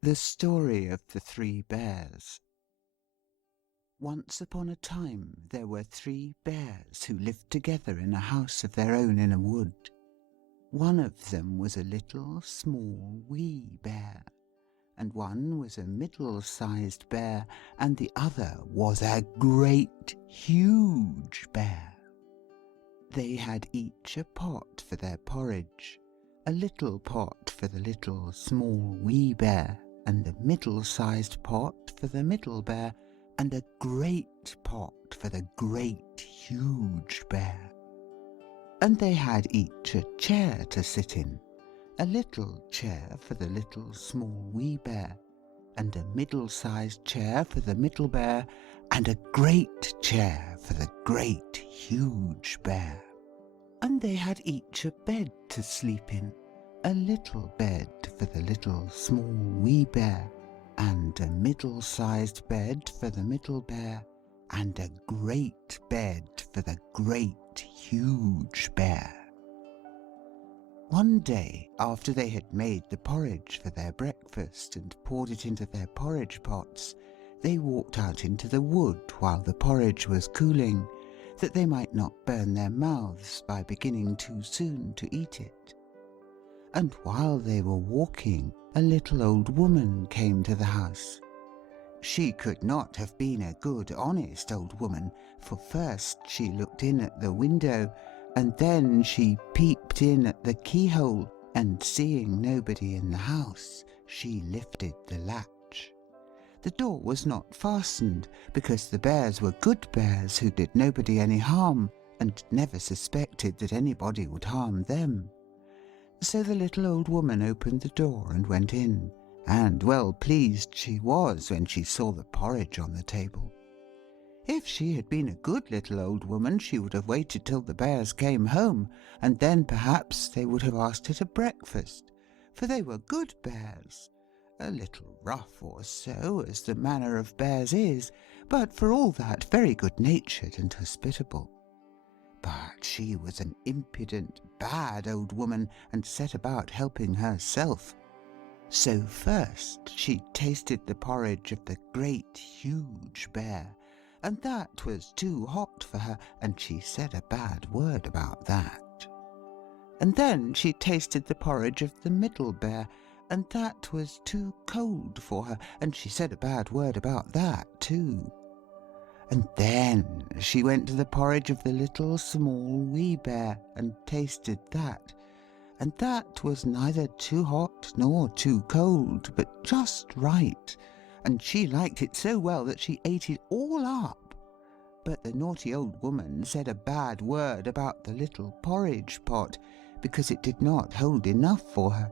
The Story of the Three Bears. Once upon a time there were 3 bears who lived together in a house of their own in a wood. One of them was a little, small, wee bear, and one was a middle-sized bear, and the other was a great, huge bear. They had each a pot for their porridge, a little pot for the little, small, wee bear, and a middle-sized pot for the middle bear, and a great pot for the great, huge bear. And they had each a chair to sit in, a little chair for the little, small, wee bear, and a middle-sized chair for the middle bear, and a great chair for the great, huge bear. And they had each a bed to sleep in, a little bed for the little, small, wee bear, and a middle-sized bed for the middle bear, and a great bed for the great, huge bear. One day, after they had made the porridge for their breakfast and poured it into their porridge pots, they walked out into the wood while the porridge was cooling, that they might not burn their mouths by beginning too soon to eat it. And while they were walking, a little old woman came to the house. She could not have been a good, honest old woman, for first she looked in at the window, and then she peeped in at the keyhole, and seeing nobody in the house, she lifted the latch. The door was not fastened, because the bears were good bears who did nobody any harm, and never suspected that anybody would harm them. So the little old woman opened the door and went in, and well pleased she was when she saw the porridge on the table. If she had been a good little old woman, she would have waited till the bears came home, and then perhaps they would have asked her to breakfast, for they were good bears, a little rough or so, as the manner of bears is, but for all that very good-natured and hospitable. But she was an impudent, bad old woman, and set about helping herself. So first she tasted the porridge of the great, huge bear, and that was too hot for her, and she said a bad word about that. And then she tasted the porridge of the middle bear, and that was too cold for her, and she said a bad word about that too. And then she went to the porridge of the little, small, wee bear, and tasted that, and that was neither too hot nor too cold, but just right, and she liked it so well that she ate it all up. But the naughty old woman said a bad word about the little porridge pot, because it did not hold enough for her.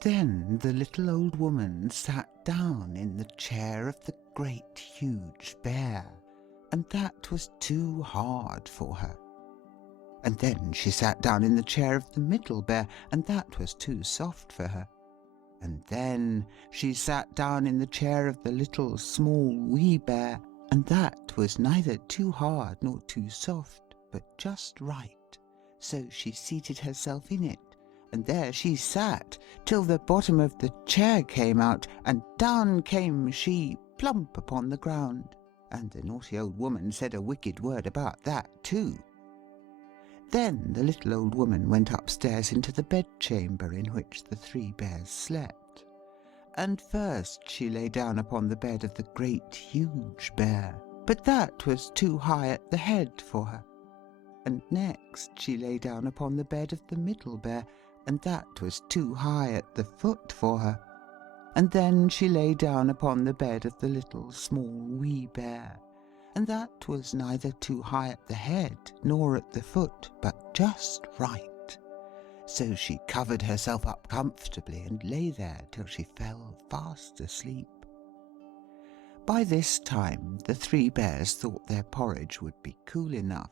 Then the little old woman sat down in the chair of the great huge bear, and that was too hard for her. And then she sat down in the chair of the middle bear, and that was too soft for her. And then she sat down in the chair of the little, small, wee bear, and that was neither too hard nor too soft, but just right. So she seated herself in it, and there she sat till the bottom of the chair came out, and down came she plump upon the ground, and the naughty old woman said a wicked word about that too. Then the little old woman went upstairs into the bedchamber in which the 3 bears slept, and first she lay down upon the bed of the great huge bear, but that was too high at the head for her. And next she lay down upon the bed of the middle bear, and that was too high at the foot for her. And then she lay down upon the bed of the little, small, wee bear, and that was neither too high at the head nor at the foot, but just right. So she covered herself up comfortably and lay there till she fell fast asleep. By this time the 3 bears thought their porridge would be cool enough,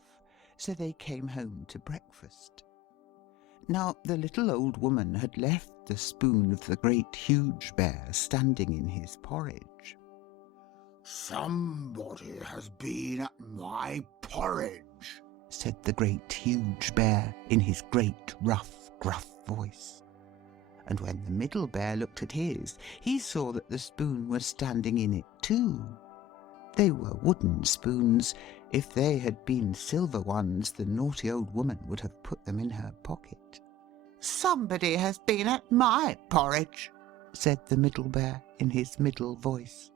so they came home to breakfast. Now the little old woman had left the spoon of the great huge bear standing in his porridge. "Somebody has been at my porridge," said the great huge bear in his great rough, gruff voice. and when the Middle Bear looked at his, he saw that the spoon was standing in it too. They were wooden spoons. If they had been silver ones, the naughty old woman would have put them in her pocket. Somebody has been at my porridge, said the Middle Bear in his middle voice.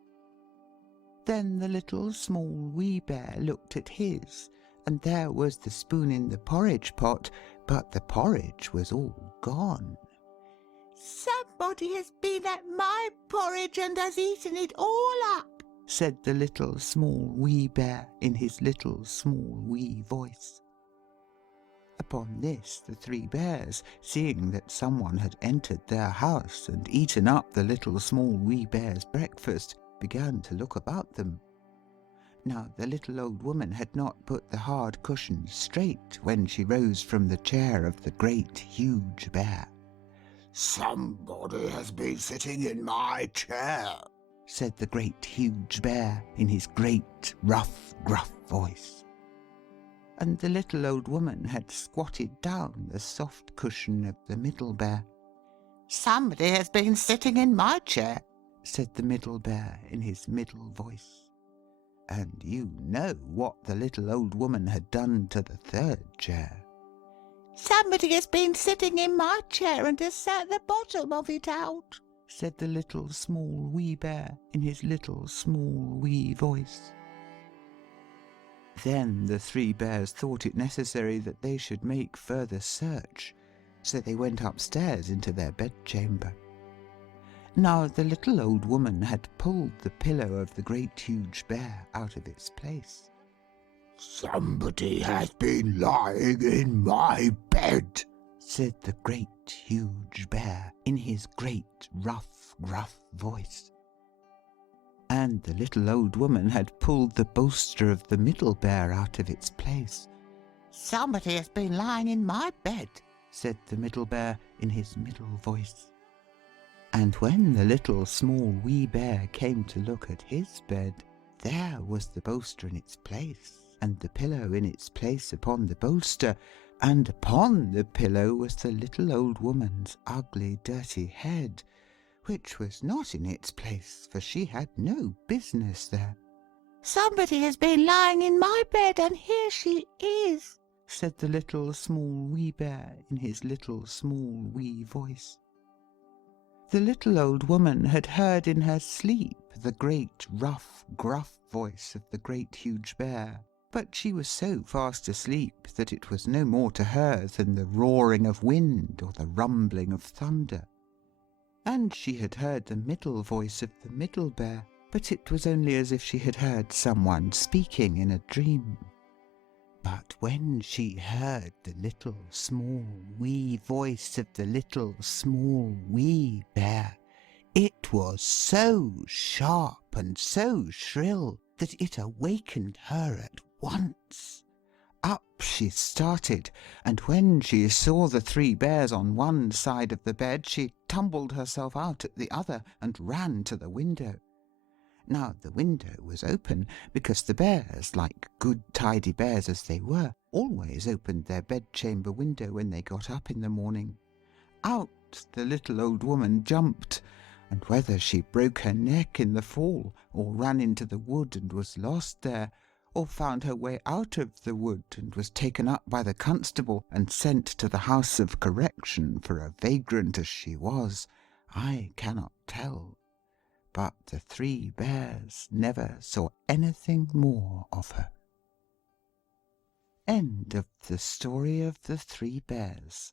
Then the Little Small Wee Bear looked at his, and there was the spoon in the porridge pot, but the porridge was all gone. Somebody has been at my porridge and has eaten it all up, said the Little Small Wee Bear in his little small wee voice. Upon this the three bears, seeing that someone had entered their house and eaten up the Little Small Wee Bear's breakfast, began to look about them. Now the little old woman had not put the hard cushions straight when she rose from the chair of the great huge bear. Somebody has been sitting in my chair, said the great huge bear in his great rough, gruff voice. And the little old woman had squatted down the soft cushion of the Middle Bear. Somebody has been sitting in my chair, said the Middle Bear in his middle voice. And you know what the little old woman had done to the third chair. Somebody has been sitting in my chair and has sat the bottom of it out, said the Little Small Wee Bear in his little small wee voice. Then the three bears thought it necessary that they should make further search, so they went upstairs into their bedchamber. Now the little old woman had pulled the pillow of the great huge bear out of its place. Somebody has been lying in my bed, said the great huge bear in his great rough, gruff voice. And the little old woman had pulled the bolster of the Middle Bear out of its place. Somebody has been lying in my bed, said the Middle Bear in his middle voice. And when the Little Small Wee Bear came to look at his bed, there was the bolster in its place, and the pillow in its place upon the bolster, and upon the pillow was the little old woman's ugly, dirty head, which was not in its place, for she had no business there. Somebody has been lying in my bed, and here she is, said the Little Small Wee Bear in his little small wee voice. The little old woman had heard in her sleep the great rough, gruff voice of the great huge bear, but she was so fast asleep that it was no more to her than the roaring of wind or the rumbling of thunder. And she had heard the middle voice of the Middle Bear, but it was only as if she had heard someone speaking in a dream. But when she heard the little small wee voice of the little small wee bear, it was so sharp and so shrill that it awakened her at once. Up she started, and when she saw the three bears on one side of the bed, she tumbled herself out at the other and ran to the window. Now the window was open, because the bears, like good tidy bears as they were, always opened their bedchamber window when they got up in the morning. Out the little old woman jumped, and whether she broke her neck in the fall, or ran into the wood and was lost there, or found her way out of the wood and was taken up by the constable and sent to the house of correction for a vagrant as she was, I cannot tell. But the three bears never saw anything more of her. End of the story of the three bears.